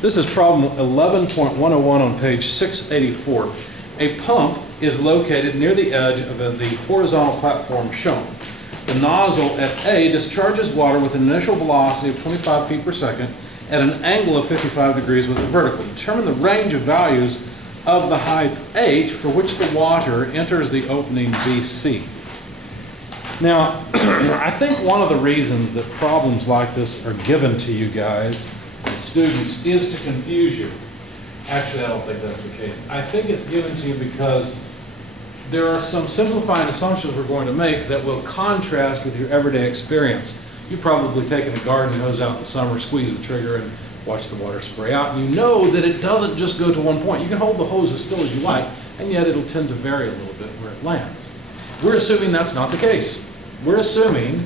This is problem 11.101 on page 684. A pump is located near the edge of the horizontal platform shown. The nozzle at A discharges water with an initial velocity of 25 feet per second at an angle of 55 degrees with a vertical. Determine the range of values of the height h for which the water enters the opening BC. Now, I think one of the reasons that problems like this are given to you guys, as students, is to confuse you. Actually, I don't think that's the case. I think it's given to you because there are some simplifying assumptions we're going to make that will contrast with your everyday experience. You've probably taken a garden hose out in the summer, squeeze the trigger, and watch the water spray out. And you know that it doesn't just go to one point. You can hold the hose as still as you like, and yet it'll tend to vary a little bit where it lands. We're assuming that's not the case. We're assuming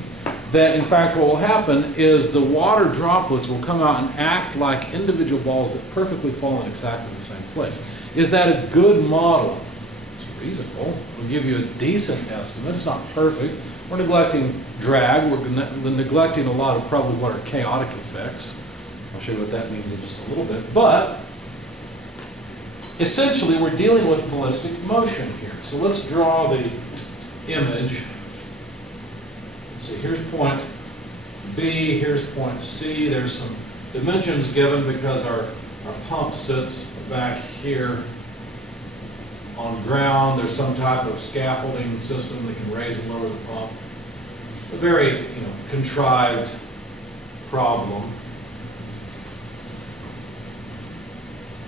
that, in fact, what will happen is the water droplets will come out and act like individual balls that perfectly fall in exactly the same place. Is that a good model? It's reasonable. We'll give you a decent estimate. It's not perfect. We're neglecting drag. We're neglecting a lot of probably what are chaotic effects. I'll show you what that means in just a little bit. But essentially, we're dealing with ballistic motion here. So let's draw the image. Let's see, here's point B, here's point C. There's some dimensions given because our pump sits back here on ground. There's some type of scaffolding system that can raise and lower the pump. A very, contrived problem.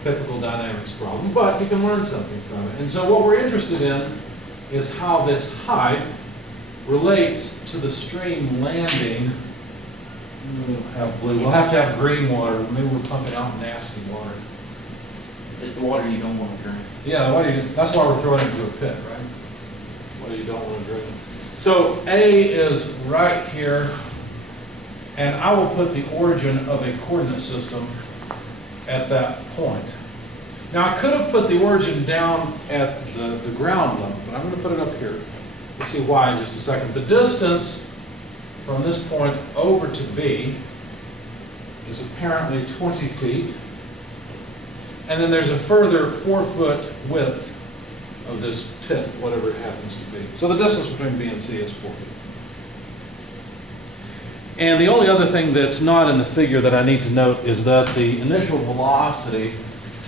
Typical dynamics problem, but you can learn something from it. And so what we're interested in is how this height relates to the stream landing. We'll have blue. We'll have to have green water. Maybe we're pumping out nasty water. It's the water you don't want to drink. Yeah, that's why we're throwing it into a pit, right? What you don't want to drink. So A is right here, and I will put the origin of a coordinate system at that point. Now I could have put the origin down at the ground level, but I'm going to put it up here. You'll see why in just a second. The distance from this point over to B is apparently 20 feet. And then there's a further 4-foot width of this pit, whatever it happens to be. So the distance between B and C is 4 feet. And the only other thing that's not in the figure that I need to note is that the initial velocity,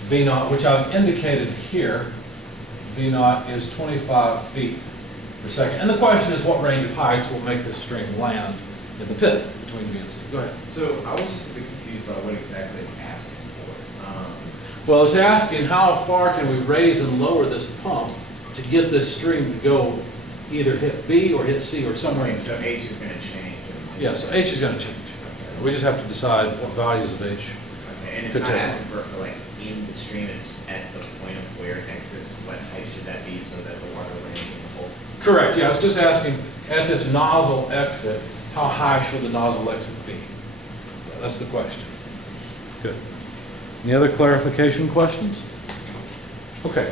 V naught, which I've indicated here, V naught is 25 feet per second. And the question is, what range of heights will make this stream land in the pit between B and C? Go ahead. So I was just a bit confused about what exactly it's asking for. Well, it's asking how far can we raise and lower this pump to get this stream to go either hit B or hit C or somewhere in So between. H is going to change. Yeah, so H is going to change. We just have to decide what values of H. Okay. And it's Good not tip. asking for like in the stream, it's at the point of where it exits. What height should that be so that the water landing in the hole? Correct, yeah, it's just asking at this nozzle exit, how high should the nozzle exit be? Yeah, that's the question. Good. Any other clarification questions? Okay.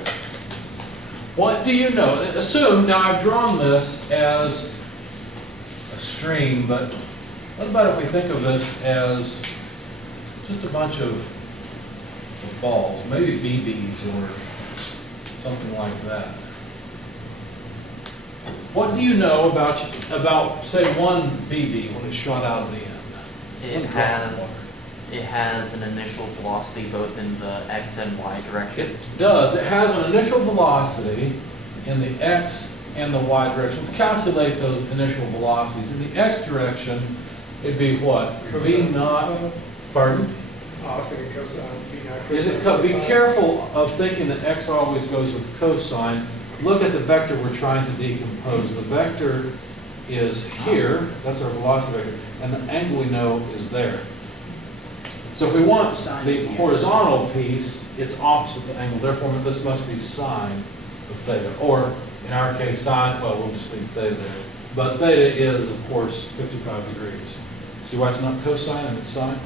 What do you know? Assume, now I've drawn this as a stream, but what about if we think of this as just a bunch of balls, maybe BBs or something like that? What do you know about say one BB when it's shot out of the end? It has an initial velocity both in the X and Y direction. It does. It has an initial velocity in the X and the Y direction. Let's calculate those initial velocities. In the X direction, it'd be what? V naught. Pardon? I was thinking cosine, V naught cosine. Is it? Be careful of thinking that X always goes with cosine. Look at the vector we're trying to decompose. The vector is here. That's our velocity vector. And the angle we know is there. So if we want the horizontal piece, it's opposite the angle. Therefore, this must be sine of theta. Or, in our case, sine, well, we'll just leave theta there. But theta is, of course, 55 degrees. See why it's not cosine and it's sine?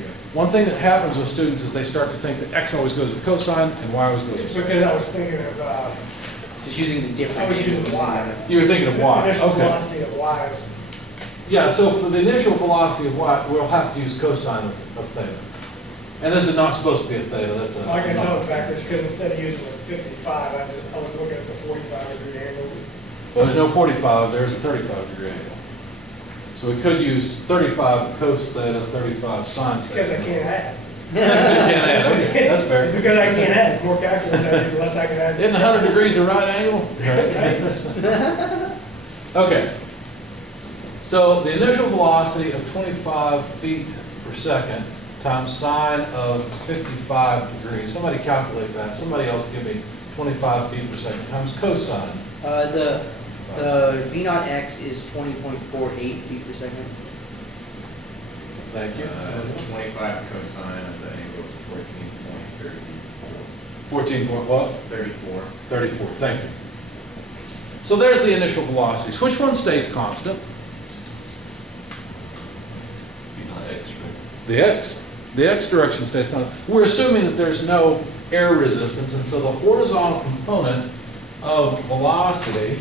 Yeah. One thing that happens with students is they start to think that X always goes with cosine and Y always goes with sine. Because I was thinking of, Just using the difference. I was using Y. You were thinking of Y. Initial Okay. velocity of Y is, Yeah, so for the initial velocity of Y, we'll have to use cosine of theta. And this is not supposed to be a theta, that's a. Like I said, it was backwards, because instead of using the 55, I was looking at the 45-degree angle. Well, there's no 45, there's a 35-degree angle. So we could use 35 cos theta, 35 sin It's theta. because I can't add. You can't add, okay, that's It's fair. because I can't add. The more calculus I do, the less I can add. Isn't 100 degrees a right angle? Okay. So the initial velocity of 25 feet per second times sine of 55 degrees. Somebody calculate that. Somebody else give me 25 feet per second times cosine. The V naught X is 20.48 feet per second. Thank you. 25 cosine of the angle is 14.34. 14 point what? 34. 34, thank you. So there's the initial velocities. Which one stays constant? The x direction stays constant. We're assuming that there's no air resistance, and so the horizontal component of velocity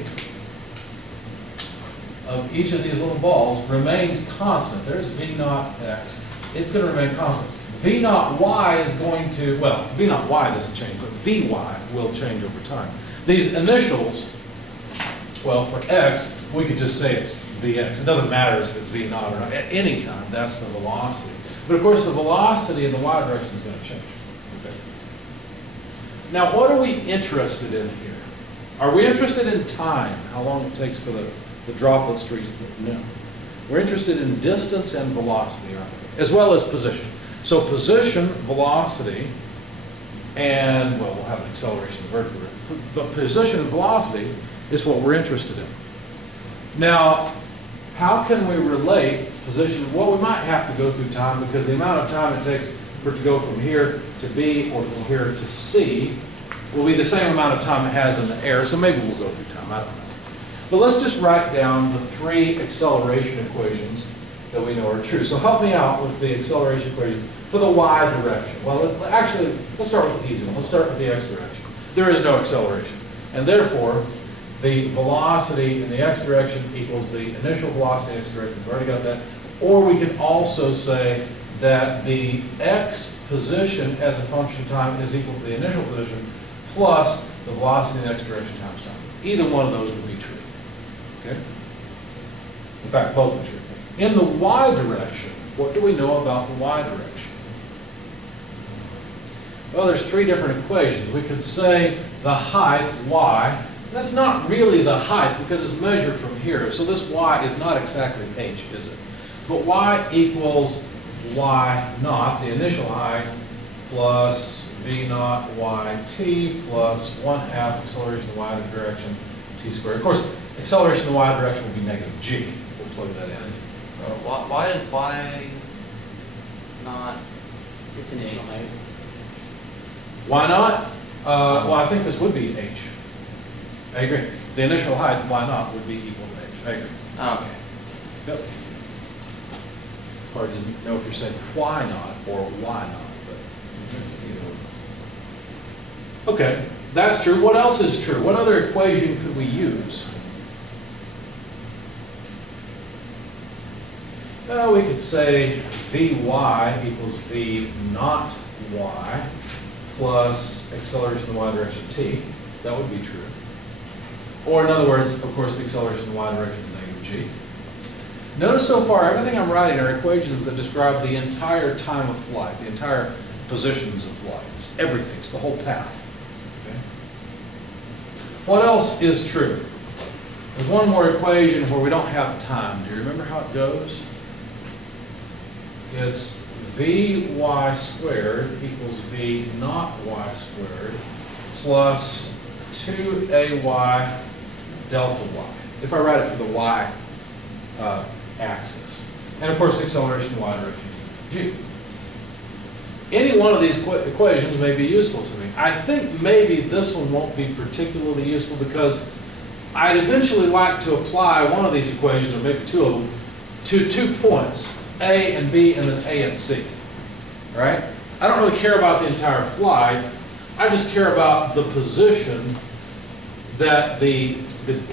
of each of these little balls remains constant. There's v naught x. It's going to remain constant. V naught y is going to, well, v naught y doesn't change, but vy will change over time. These initials, well, for x, we could just say it's vx. It doesn't matter if it's v naught or not. At any time, that's the velocity. But of course, the velocity in the y direction is going to change. Okay. Now, what are we interested in here? Are we interested in time, how long it takes for the droplets to reach the, no. We're interested in distance and velocity, aren't we? As well as position. So position, velocity, and, well, we'll have an acceleration of vertical, but position and velocity is what we're interested in. Now, how can we relate position? Well, we might have to go through time because the amount of time it takes for it to go from here to B or from here to C will be the same amount of time it has in the air, so maybe we'll go through time, I don't know. But let's just write down the three acceleration equations that we know are true. So help me out with the acceleration equations for the y direction. Well, actually, let's start with the easy one. Let's start with the x direction. There is no acceleration, and therefore, the velocity in the x direction equals the initial velocity in the x direction. We've already got that. Or we can also say that the x position as a function of time is equal to the initial position plus the velocity in the x direction times time. Either one of those would be true. Okay? In fact, both are true. In the y direction, what do we know about the y direction? Well, there's three different equations. We could say the height, y, that's not really the height because it's measured from here. So this y is not exactly h, is it? But y equals y naught, the initial height, plus v naught yt plus 1/2 acceleration in the y direction t squared. Of course, acceleration in the y direction will be negative g. We'll plug that in. Why is y not? Its initial height. Why not? Well, I think this would be h. I agree. The initial height, y naught, would be equal to h. I agree. Oh, okay. Yep. It's hard to know if you're saying why not or why not, but either way. Okay, that's true. What else is true? What other equation could we use? Well, we could say Vy equals V naught y plus acceleration in the y direction t. That would be true. Or in other words, of course, the acceleration in the y direction is negative g. Notice so far, everything I'm writing are equations that describe the entire time of flight, the entire positions of flight. It's everything. It's the whole path. Okay? What else is true? There's one more equation where we don't have time. Do you remember how it goes? It's Vy squared equals V naught y squared plus 2ay delta y, if I write it for the y axis. And of course, the acceleration in the y direction is g. Any one of these equations may be useful to me. I think maybe this one won't be particularly useful because I'd eventually like to apply one of these equations, or maybe two of them, to 2 points, A and B, and then A and C. Right? I don't really care about the entire flight. I just care about the position that the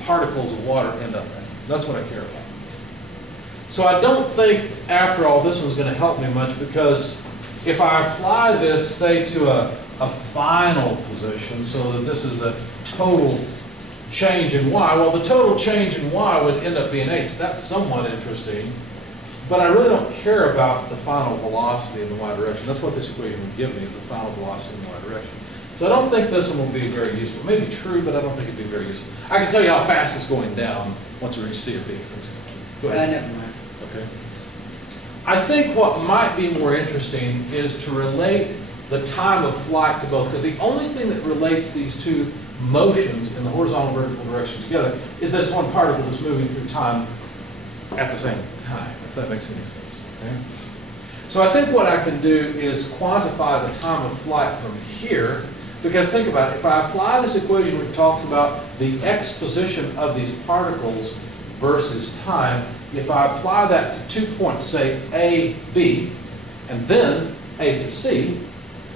particles of water end up in. That's what I care about. So I don't think, after all, this one's going to help me much because if I apply this, say, to a final position, so that this is the total change in y, well, the total change in y would end up being h. That's somewhat interesting, but I really don't care about the final velocity in the y direction. That's what this equation would give me, is the final velocity in the y direction. So I don't think this one will be very useful. It may be true, but I don't think it'd be very useful. I can tell you how fast it's going down once we reach C or B, for example. Go ahead. Never mind. Okay. I think what might be more interesting is to relate the time of flight to both, because the only thing that relates these two motions in the horizontal and vertical direction together is that it's one particle that's moving through time at the same time, if that makes any sense. Okay? So I think what I can do is quantify the time of flight from here, because think about it, if I apply this equation which talks about the x position of these particles versus time, if I apply that to 2 points, say A, B, and then A to C,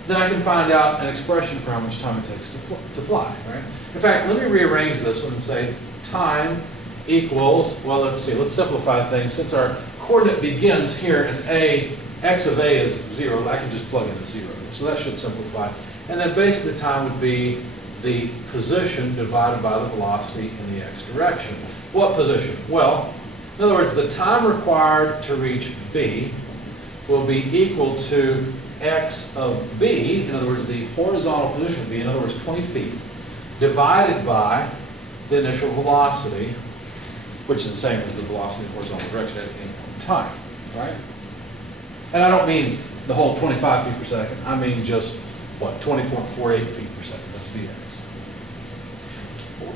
then I can find out an expression for how much time it takes to fly, right? In fact, let me rearrange this one and say time equals, well, let's see, let's simplify things. Since our coordinate begins here and A, x of A is 0, I can just plug in a 0. So that should simplify. And then basically the time would be the position divided by the velocity in the x direction. What position? Well, in other words, the time required to reach B will be equal to x of B, in other words, the horizontal position of B, in other words, 20 feet, divided by the initial velocity, which is the same as the velocity in the horizontal direction at any point in time, right? And I don't mean the whole 25 feet per second. I mean just, what, 20.48 feet per second. That's Vx.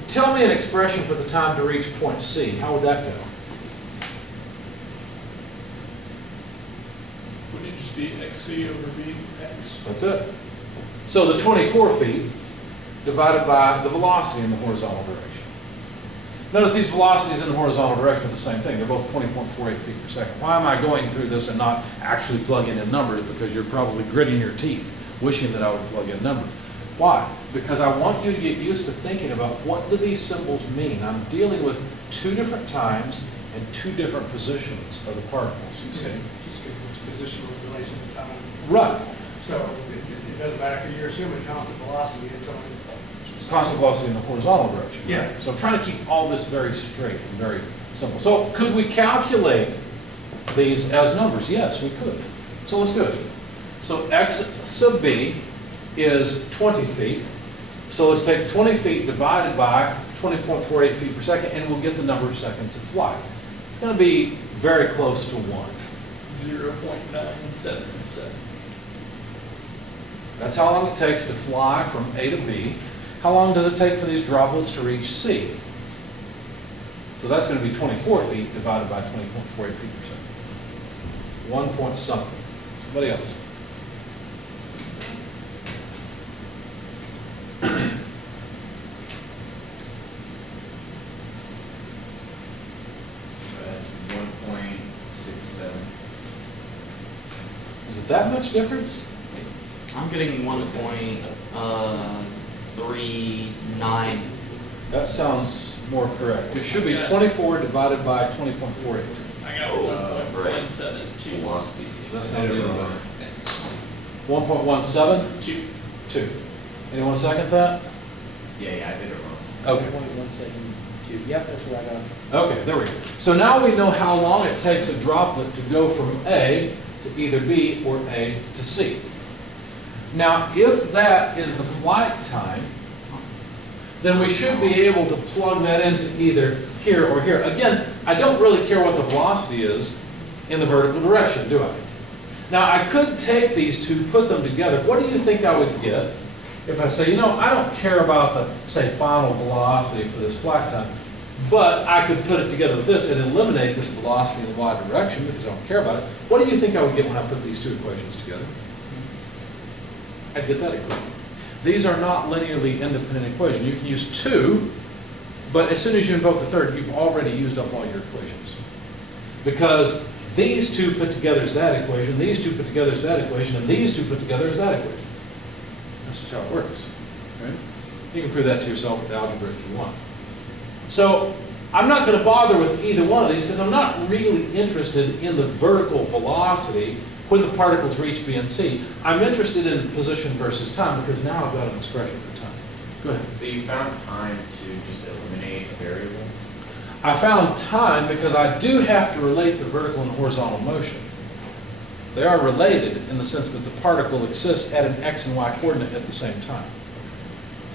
Tell me an expression for the time to reach point C. How would that go? Would it just be XC over VX? That's it. So the 24 feet divided by the velocity in the horizontal direction. Notice these velocities in the horizontal direction are the same thing. They're both 20.48 feet per second. Why am I going through this and not actually plugging in numbers? Because you're probably gritting your teeth, wishing that I would plug in numbers. Why? Because I want you to get used to thinking about what do these symbols mean. I'm dealing with two different times and two different positions of the particles, you see? Just because it's positional in relation to time. Right. So it doesn't matter, because you're assuming constant velocity, it's only. It's constant velocity in the horizontal direction. Yeah. So I'm trying to keep all this very straight and very simple. So could we calculate these as numbers? Yes, we could. So let's do it. So x sub b is 20 feet. So let's take 20 feet divided by 20.48 feet per second, and we'll get the number of seconds of flight. It's going to be very close to 1. 0.977. That's how long it takes to fly from A to B. How long does it take for these droplets to reach C? So that's going to be 24 feet divided by 20.48 feet per second. 1 point something. Somebody else? That's 1.67. Is it that much difference? I'm getting 1.39. That sounds more correct. It should be 24 divided by 20.48. I got Right. 1.172. Velocity. That sounds even better. 1.17? 2. 2. Anyone second that? Yeah, I did it wrong. Okay. 1.172. Yep, that's where I got it. Okay, there we go. So now we know how long it takes a droplet to go from A to either B or A to C. Now, if that is the flight time, then we should be able to plug that into either here or here. Again, I don't really care what the velocity is in the vertical direction, do I? Now, I could take these two, put them together. What do you think I would get if I say, you know, I don't care about the, say, final velocity for this flight time, but I could put it together with this and eliminate this velocity in the y direction because I don't care about it. What do you think I would get when I put these two equations together? I'd get that equation. These are not linearly independent equations. You can use two, but as soon as you invoke the third, you've already used up all your equations. Because these two put together is that equation, these two put together is that equation, and these two put together is that equation. That's just how it works. Right? You can prove that to yourself with algebra if you want. So I'm not going to bother with either one of these because I'm not really interested in the vertical velocity when the particles reach B and C. I'm interested in position versus time because now I've got an expression for time. Go ahead. So you found time to just eliminate a variable? I found time because I do have to relate the vertical and horizontal motion. They are related in the sense that the particle exists at an x and y coordinate at the same time.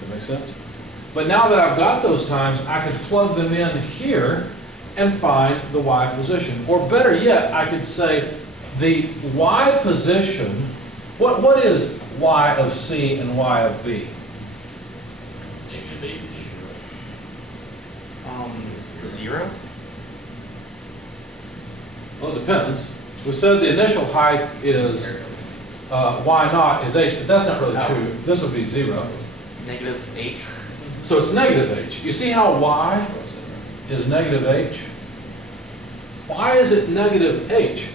Does that make sense? But now that I've got those times, I can plug them in here and find the y position. Or better yet, I could say the y position, what is y of C and y of B? Negative H. 0? Well, it depends. We said the initial height is y naught is h, but that's not really true. This would be 0. Negative H? So it's negative h. You see how y is negative h? Why is it negative h?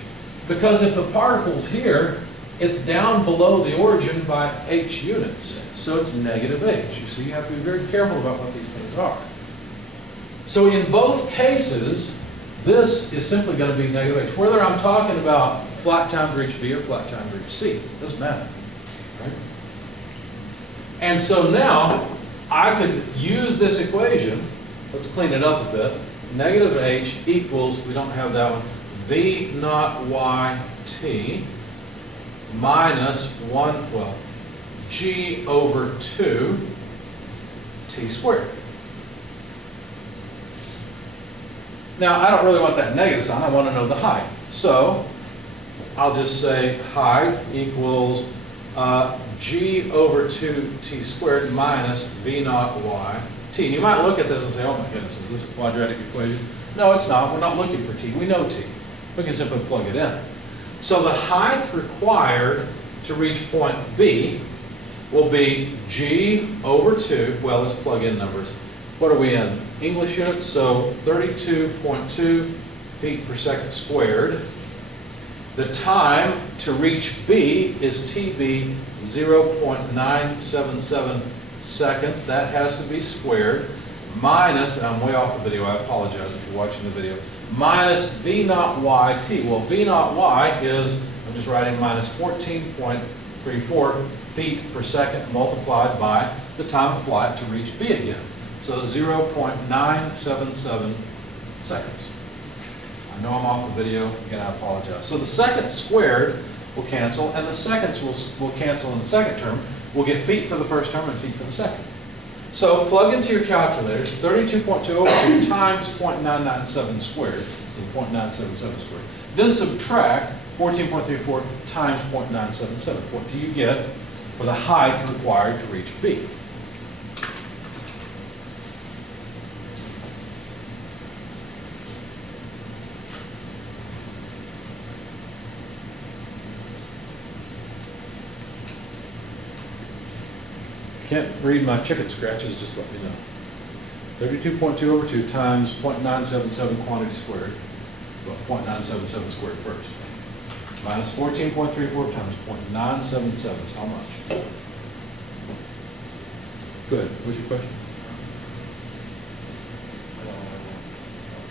Because if the particle's here, it's down below the origin by h units. So it's negative h. You see, you have to be very careful about what these things are. So in both cases, this is simply going to be negative h. Whether I'm talking about flat time to reach B or flat time to reach C, doesn't matter. Right? And so now, I could use this equation. Let's clean it up a bit. Negative h equals, we don't have that one, v naught y t minus g over 2 t squared. Now, I don't really want that negative sign. I want to know the height. So, I'll just say height equals g over 2 t squared minus v naught y t. And you might look at this and say, oh my goodness, is this a quadratic equation? No, it's not. We're not looking for t. We know t. We can simply plug it in. So the height required to reach point B will be g over 2, well, let's plug in numbers. What are we in? English units, so 32.2 feet per second squared. The time to reach B is TB 0.977 seconds. That has to be squared. Minus, and I'm way off the video, I apologize if you're watching the video, minus V naught YT. Well, V naught Y is, I'm just writing minus 14.34 feet per second multiplied by the time of flight to reach B again. So 0.977 seconds. I know I'm off the video, again I apologize. So the seconds squared will cancel, and the seconds will cancel in the second term. We'll get feet for the first term and feet for the second. So plug into your calculators 32.2 over 2 times 0.997 squared, so 0.977 squared. Then subtract 14.34 times 0.977. What do you get for the height required to reach B? Can't read my chicken scratches, just let me know. 32.2 over 2 times 0.977 quantity squared. Well, 0.977 squared first. Minus 14.34 times 0.977 is how much? Good. What's your question?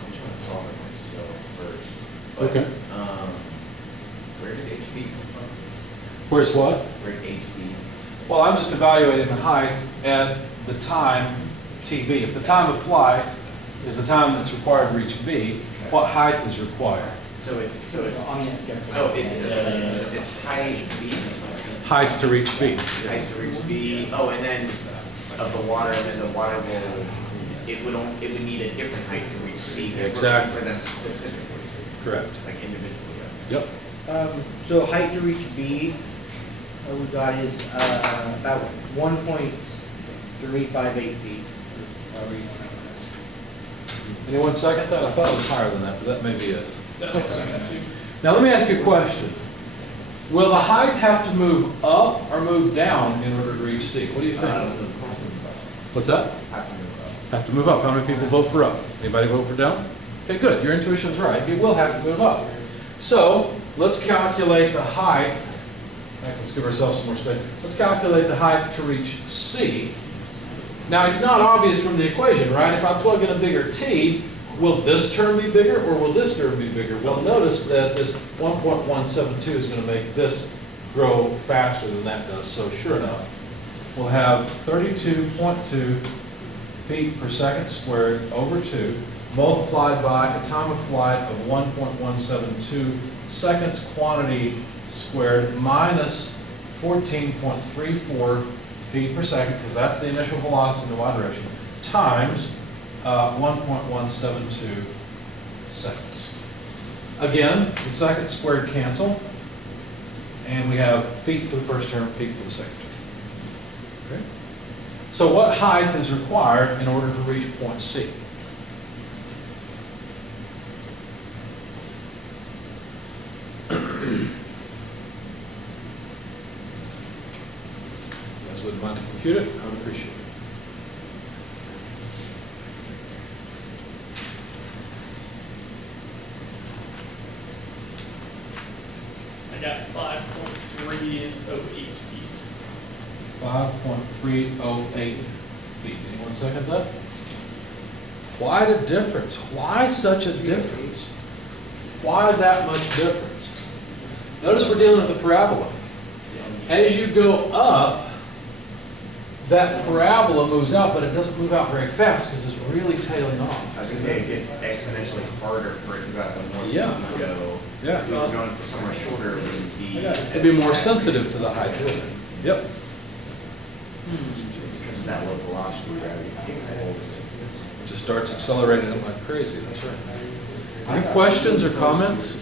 I'm trying to solve it myself first. Okay. Where did HB come from? Where's what? Where did HB? Well, I'm just evaluating the height at the time TB. If the time of flight is the time that's required to reach B, what height is required? So it's it's height B. Height to reach B. Height to reach B. Oh, and then of the water, and then the water will it would need a different height to reach C. Exactly. For them specifically, Correct. like individually. Yep. So height to reach B, we got is about 1.358 feet. However you want to know Anyone second that? I thought it was higher than that, but that may be it. That's second too. Now let me ask you a question. Will the height have to move up or move down in order to reach C? What do you think? What's that? Have to move up. How many people vote for up? Anybody vote for down? Okay, good. Your intuition's right. It will have to move up. So let's calculate the height. Let's give ourselves some more space. Let's calculate the height to reach C. Now it's not obvious from the equation, right? If I plug in a bigger T, will this term be bigger or will this term be bigger? Well, notice that this 1.172 is going to make this grow faster than that does. So sure enough, we'll have 32.2 feet per second squared over 2 multiplied by a time of flight of 1.172 seconds quantity squared minus 14.34 feet per second, because that's the initial velocity in the y direction, times 1.172 seconds. Again, the seconds squared cancel, and we have feet for the first term, feet for the second term. Okay? So what height is required in order to reach point C? You guys wouldn't mind to compute it? I would appreciate it. I got 5.308 feet. 5.308 feet. Anyone second that? Quite a difference. Why such a difference? Why that much difference? Notice we're dealing with a parabola. As you go up, that parabola moves out, but it doesn't move out very fast because it's really tailing I off. was gonna say, it gets exponentially harder for it to go out the more Yeah. you go. Yeah. If you were going for somewhere shorter, it wouldn't be. To be more sensitive to the height. Yep. Because of that low velocity, gravity takes a hold of it. Just starts accelerating it like crazy. That's right. Any questions or comments?